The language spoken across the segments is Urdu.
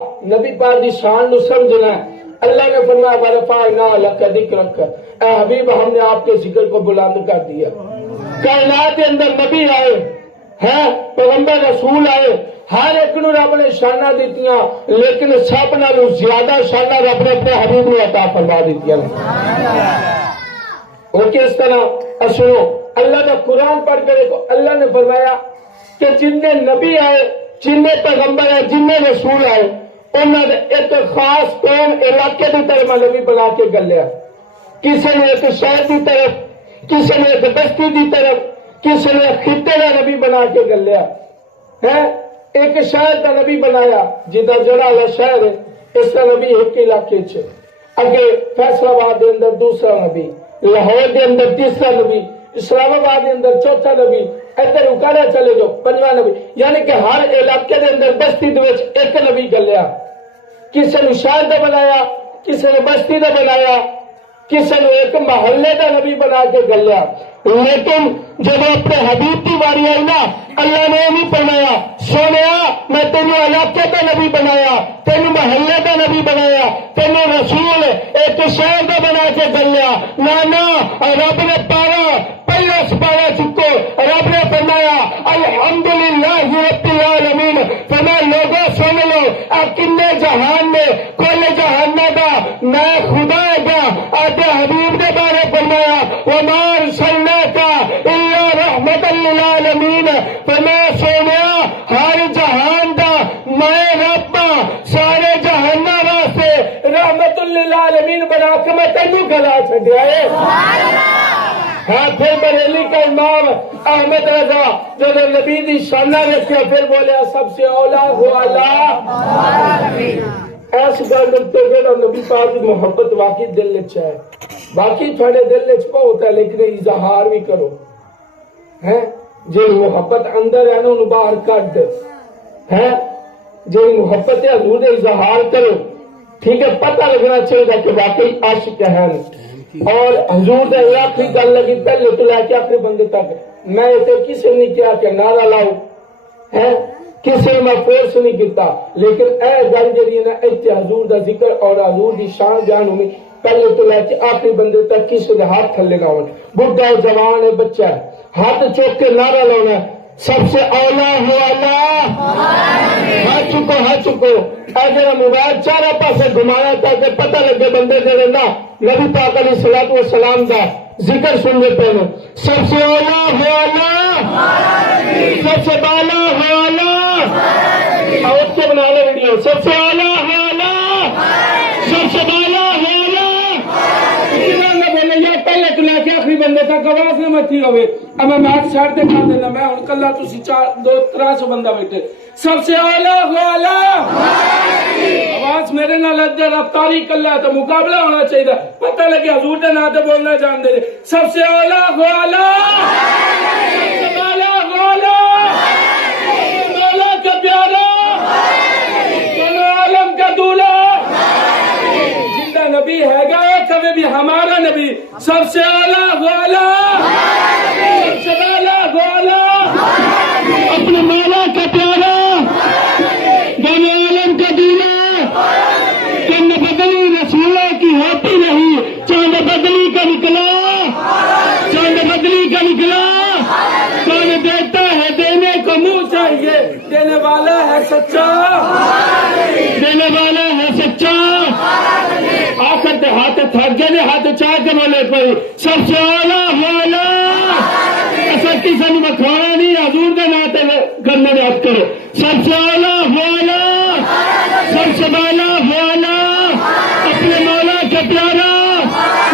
نبی پاک دی شان نو سمجھنا ہے۔ اللہ نے فرمایا وَرَفَعْنَا لَكَ ذِكْرَكَ، اے حبیب ہم نے آپ کے ذکر کو بلند کر دیا۔ کائنات کے اندر نبی آئے ہیں، پیغمبر رسول آئے، ہر ایک نو رب نے شانہ دیتیاں، لیکن سب نالوں زیادہ شانہ رب نے اپنے حبیب نے عطا فرما دیتیاں۔ وہ کس طرح؟ سنو، اللہ کا قرآن پڑھ کر دیکھو، اللہ نے فرمایا کہ جننے نبی آئے، جننے پیغمبر آئے، جننے رسول آئے، انہوں نے ایک خاص قوم علاقے کی طرف نبی بنا کے گلیا۔ کسی نے ایک شہر کی طرف، کسی نے ایک بستی کی طرف، کسی نے خطے کا نبی بنا کے گلیا ہے۔ ایک شہر کا نبی بنایا جدا جڑا والا شہر ہے، اس کا نبی ایک علاقے چ اگے، فیصلہ آباد کے اندر دوسرا نبی، لاہور کے اندر تیسرا نبی، اسلام آباد کے اندر چوتھا نبی، ادھر اکاڑا چلے جاؤ پنجواں نبی، یعنی کہ ہر علاقے کے اندر بستی دے وچ ایک نبی گلیا۔ کسی نے شہر کا بنایا، کسی نے بستی کا بنایا، کسی نے ایک محلے کا نبی بنا کے گلیا۔ لیکن جب اپنے حبیب کی باری آئی نا، اللہ نے یہ نہیں فرمایا سونیا میں تینوں علاقے کا نبی بنایا، تینوں محلے کا نبی بنایا، تینوں رسول ایک شہر کا بنا کے گلیا۔ نانا، رب نے پارا پہلا سپارا چکو، رب نے فرمایا الحمدللہ رب العالمین۔ فرمایا لوگوں سن لو، کنے جہان میں کل جہان دا میں خدا گا۔ آدھے حبیب نے بارے فرمایا وما ارسلناک الا رحمت للعالمین۔ فرمایا سونیا ہر جہان دا میں رب سارے جہانہ واسطے رحمت للعالمین بنا کے میں تینوں گلا چھڈیا ہے۔ ہاں، پھر بریلی کا امام احمد رضا جب نبی دی شانہ رکھیا پھر بولیا سب سے اولا ہو اللہ۔ ایس گل تو جڑا نبی پاک دی محبت واقعی دل وچ ہے، باقی تھوڑے دل وچ بہت ہے لیکن اظہار بھی کرو ہے۔ جی محبت اندر ہے نا انہوں باہر کر دے ہے، جی محبت ہے حضور دے اظہار کرو، ٹھیک ہے، پتہ لگنا چاہیے کہ واقعی عاشق ہے۔ اور حضور دے آخری گل لگی پہلے تو لے کے آخری بندے تک، میں اتنے کسی نے کیا کہ نعرہ لاؤ ہے، کسی نے میں فورس نہیں کیتا، لیکن اے گل جڑی ہے نا اتنے حضور دا ذکر اور حضور دی شان جان ہوئی پہلے تو لے کے آخری بندے تک کسی دے ہاتھ تھلے نہ ہو، بڈھا ہے جوان ہے بچہ ہے، ہاتھ چوک کے نعرہ لاؤنا ہے سب سے اولا ہو اللہ۔ ہاتھ چکو، ہاتھ چکو، اے جڑا موبائل چارہ پاسے گھمایا تاکہ پتہ لگے بندے جڑے نا نبی پاک علیہ الصلوۃ والسلام دا ذکر سن لیتے ہیں۔ سب سے اولا ہو اللہ، سب سے بالا ہو اللہ، اور کے بنا لے ویڈیو، سب سے اولا ہو اللہ، سب سے بالا ہو اللہ۔ پہلے تو لے کے آخری بندے تک آواز نہ مچی ہوئے، اب میں میچ چھاڑ دے کھا دینا، میں ان کلا تسی 200-300 بندہ بیٹھے، سب سے اولا ہو اللہ۔ آواز میرے نال ادھر رفتاری کلا تو مقابلہ ہونا چاہیے، پتہ لگے حضور دے نام تے بولنا جان دے۔ سب سے اولا ہو اللہ، سب سے بالا ہو اللہ، مولا کا پیارا، دونوں عالم کا دولہ، زندہ نبی ہے گا کبھی بھی ہمارا نبی۔ سب سے اولا ہو اللہ، سب سے بالا ہو اللہ، اپنے مولا کا پیارا، دونوں عالم کا دولہ، چند بدلی رسولوں کی ہوتی نہیں، چند بدلی کا نکلا، چند بدلی کا نکلا، کون دیتا ہے دینے کو منہ چاہیے، دینے والا ہے سچا، دینے والا ہے سچا۔ آخر تے ہاتھ تھک گئے، ہاتھ چاہ کے بولے پئی سب سے اولا ہو اللہ۔ ایسا کسی نے مکھوانا نہیں، حضور دے ناتے کرنے میں ہاتھ کرو، سب سے اولا ہو اللہ، سب سے بالا ہو اللہ، اپنے مولا کا پیارا،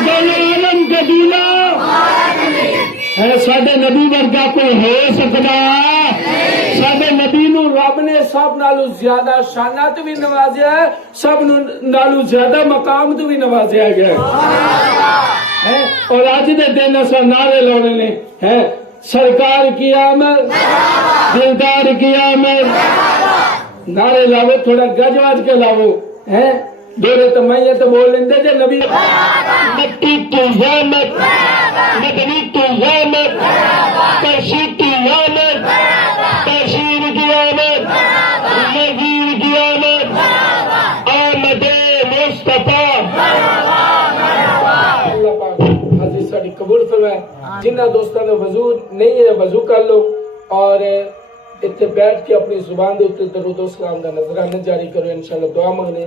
دونوں عالم کا دولہ ہے۔ ساڈے نبی ورگا کوئی ہو سکتا؟ ساڈے نبی نو رب نے سب نالو زیادہ شانات بھی نوازیا ہے، سب نالو زیادہ مقام تو بھی نوازیا گیا ہے۔ اور آج دے دن ایسا نعرے لانے نے ہے سرکار کی آمد، دلدار کی آمد، نعرے لاؤ تھوڑا گج واج کے لاؤ ہے، دورے تو میں یہ تو بول لیندے جے نبی مٹی تو زحمت، مدنی تو زحمت، ترشید کی آمد، تشہیر کی آمد، نذیر کی آمد، قبول فرمائے. جنہ دوستوں نے وضو نہیں ہے وضو کر لو اور اتنے بیٹھ کے اپنی زبان دے اتنے درود و سلام کا نذرانہ جاری کرو. انشاءاللہ دعا مانگنے.